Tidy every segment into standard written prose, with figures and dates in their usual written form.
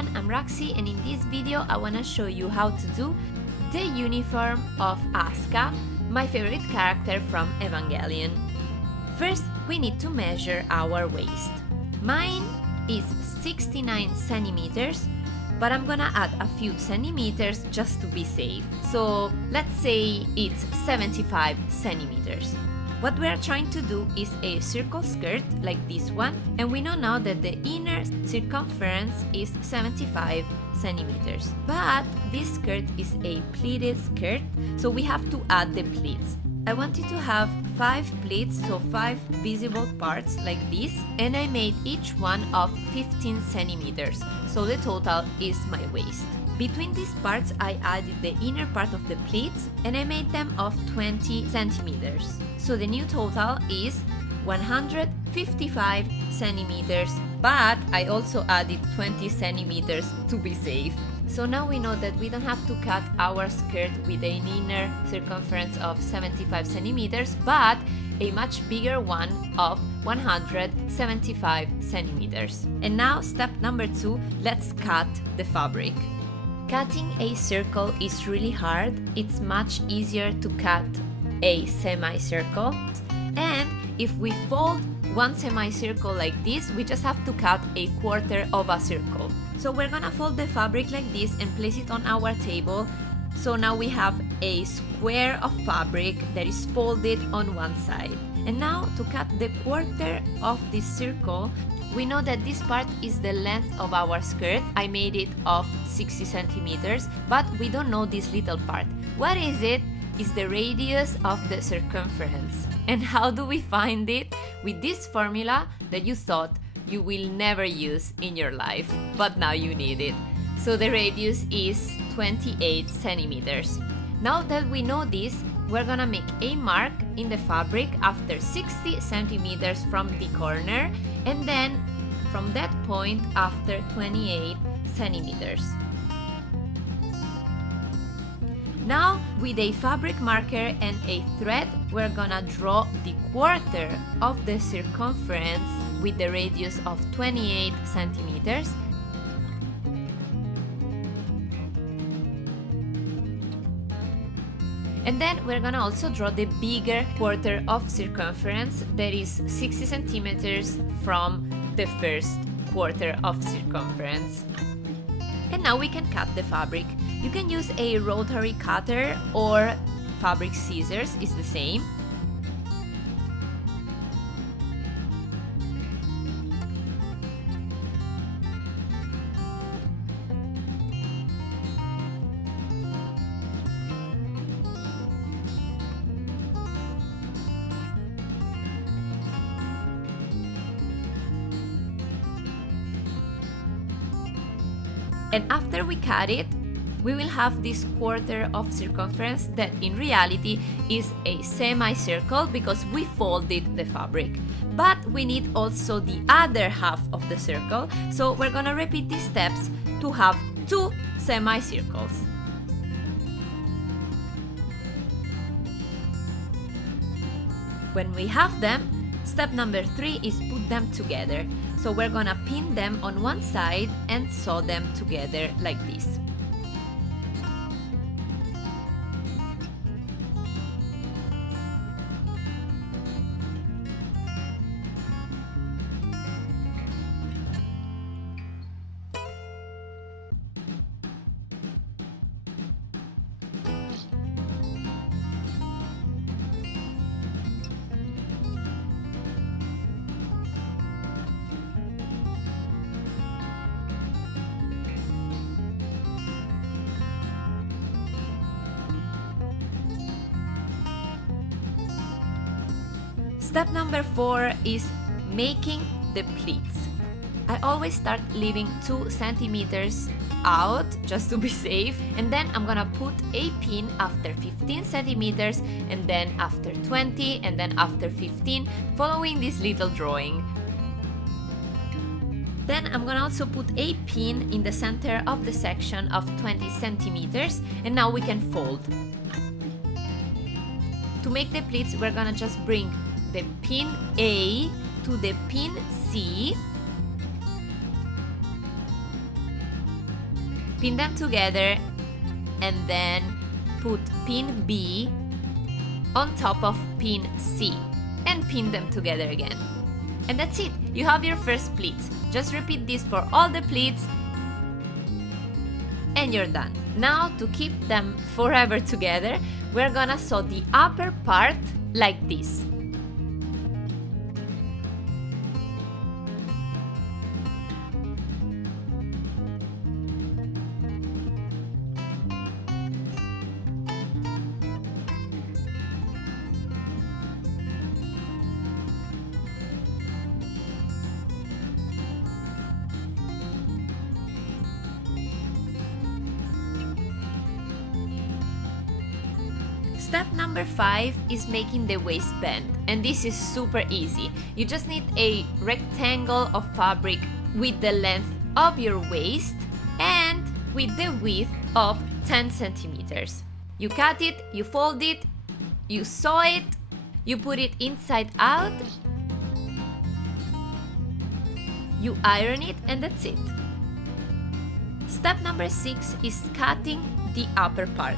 everyone, I'm Roxy, and in this video I wanna show you how to do the uniform of Asuka, my favorite character from Evangelion. First, we need to measure our waist. Mine is 69 centimeters, but I'm gonna add a few centimeters just to be safe. So let's say it's 75 centimeters. What we are trying to do is a circle skirt like this one, and we know now that the inner circumference is 75 centimeters. But this skirt is a pleated skirt, so we have to add the pleats. I wanted to have 5 pleats, so 5 visible parts like this, and I made each one of 15 centimeters, so the total is my waist. Between these parts I added the inner part of the pleats and I made them of 20 centimeters. So the new total is 155 centimeters, but I also added 20 centimeters to be safe. So now we know that we don't have to cut our skirt with an inner circumference of 75 centimeters, but a much bigger one of 175 centimeters. And now step number 2, let's cut the fabric. Cutting a circle is really hard. It's much easier to cut a semicircle. And if we fold one semicircle like this, we just have to cut a quarter of a circle. So we're gonna fold the fabric like this and place it on our table. So now we have a square of fabric that is folded on one side. And now to cut the quarter of this circle, we know that this part is the length of our skirt. I made it of 60 centimeters, but we don't know this little part. What is it? It's the radius of the circumference. And how do we find it? With this formula that you thought you will never use in your life, but now you need it. So the radius is 28 centimeters. Now that we know this, we're gonna make a mark in the fabric after 60 centimeters from the corner, and then from that point after 28 centimeters. Now with a fabric marker and a thread, we're gonna draw the quarter of the circumference with the radius of 28 centimeters. And then we're gonna also draw the bigger quarter of circumference that is 60 centimeters from the first quarter of circumference. And now we can cut the fabric. You can use a rotary cutter or fabric scissors, it's the same. And after we cut it, we will have this quarter of circumference that in reality is a semicircle because we folded the fabric. But we need also the other half of the circle, so we're gonna repeat these steps to have 2 semicircles. When we have them, step number 3 is put them together. So we're gonna pin them on one side and sew them together like this. Step number 4 is making the pleats. I always start leaving 2 centimeters out just to be safe, and then I'm gonna put a pin after 15 centimeters, and then after 20, and then after 15, following this little drawing. Then I'm gonna also put a pin in the center of the section of 20 centimeters, and now we can fold. To make the pleats, we're gonna just bring the pin A to the pin C, pin them together, and then put pin B on top of pin C and pin them together again. And that's it, you have your first pleats. Just repeat this for all the pleats and you're done. Now, to keep them forever together, we're gonna sew the upper part like this. Step number 5 is making the waistband, and this is super easy. You just need a rectangle of fabric with the length of your waist and with the width of 10 centimeters. You cut it, you fold it, you sew it, you put it inside out, you iron it, and that's it. Step number 6 is cutting the upper part.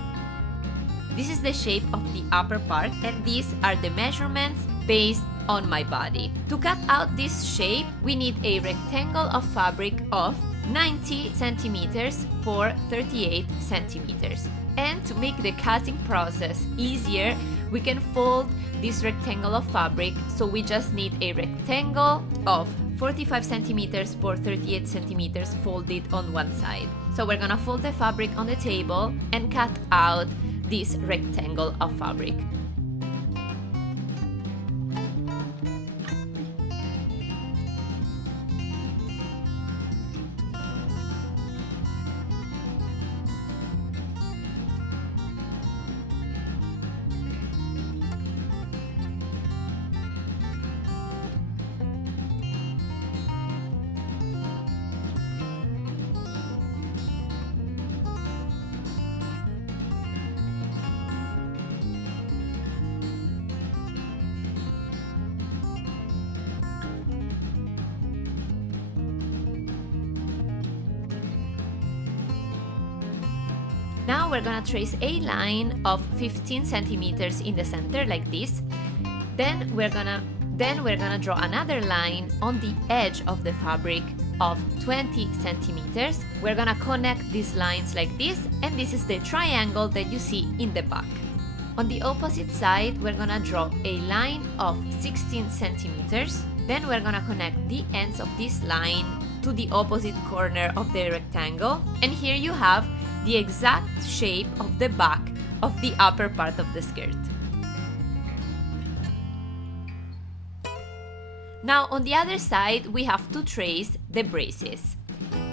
This is the shape of the upper part, and these are the measurements based on my body. To cut out this shape, we need a rectangle of fabric of 90 centimeters for 38 centimeters. And to make the cutting process easier, we can fold this rectangle of fabric, so we just need a rectangle of 45 centimeters for 38 centimeters folded on one side. So we're gonna fold the fabric on the table and cut out this rectangle of fabric. Now we're gonna trace a line of 15 centimeters in the center like this. Then we're gonna draw another line on the edge of the fabric of 20 centimeters. We're gonna connect these lines like this, and this is the triangle that you see in the back. On the opposite side, we're gonna draw a line of 16 centimeters. Then we're gonna connect the ends of this line to the opposite corner of the rectangle. And here you have the exact shape of the back of the upper part of the skirt. Now on the other side, we have to trace the braces.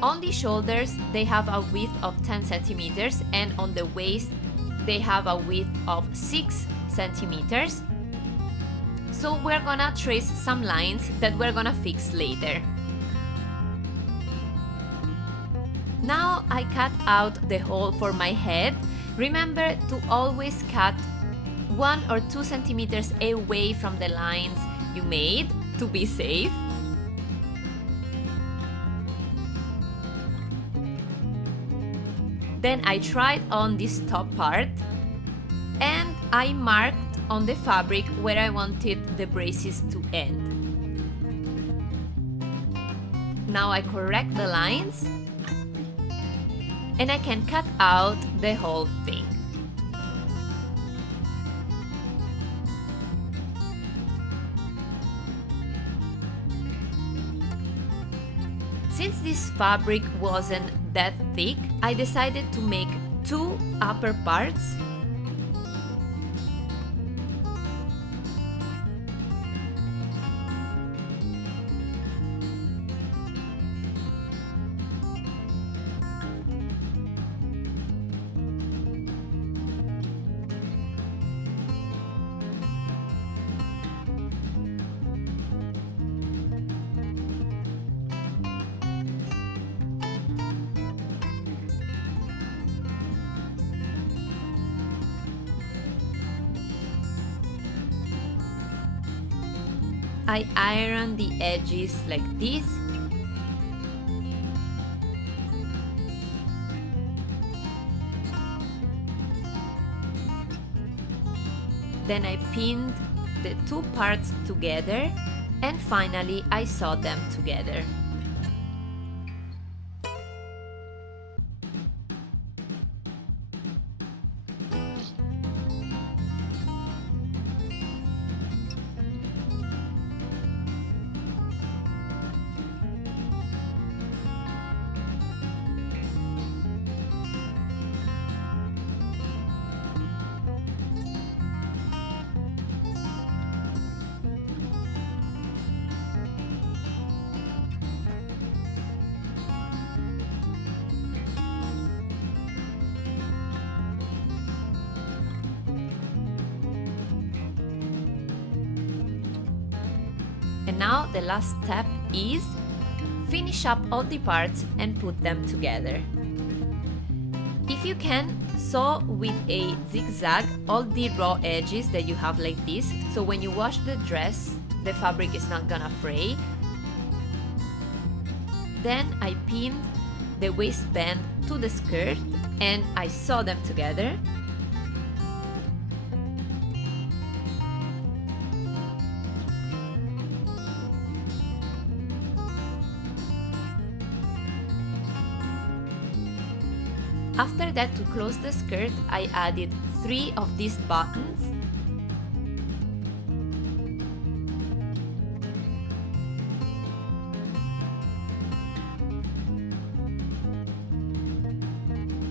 On the shoulders, they have a width of 10 centimeters, and on the waist, they have a width of 6 centimeters. So we're gonna trace some lines that we're gonna fix later. Now I cut out the hole for my head. Remember to always cut 1 or 2 centimeters away from the lines you made to be safe. Then I tried on this top part and I marked on the fabric where I wanted the braces to end. Now I correct the lines and I can cut out the whole thing. Since this fabric wasn't that thick, I decided to make 2 upper parts. I iron the edges like this. then I pinned the two parts together, and finally I sewed them together. And now the last step is finish up all the parts and put them together. If you can, sew with a zigzag all the raw edges that you have like this, so when you wash the dress, the fabric is not gonna fray. Then I pinned the waistband to the skirt and I sew them together. After that, to close the skirt, I added 3 of these buttons.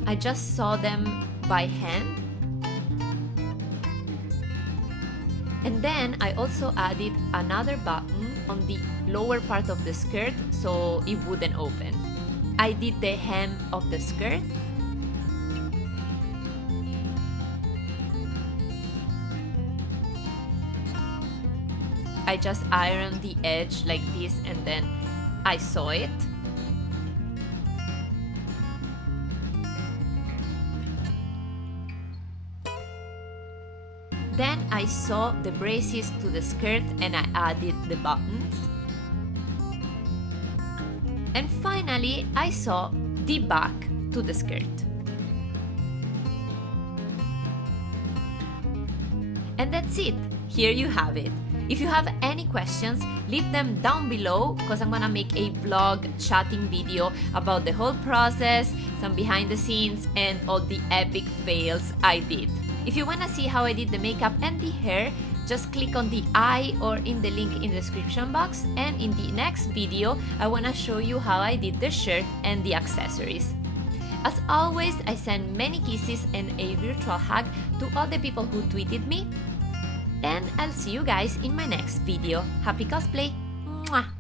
I just sew them by hand. And then I also added another button on the lower part of the skirt so it wouldn't open. I did the hem of the skirt. I just ironed the edge like this and then I sew it. Then I sew the braces to the skirt and I added the buttons. And finally I sew the back to the skirt. And that's it. Here you have it. If you have any questions, leave them down below because I'm gonna make a vlog chatting video about the whole process, some behind the scenes, and all the epic fails I did. If you wanna see how I did the makeup and the hair, just click on the eye or in the link in the description box, and in the next video I wanna show you how I did the shirt and the accessories. As always, I send many kisses and a virtual hug to all the people who tweeted me. And I'll see you guys in my next video. Happy cosplay! Mwah!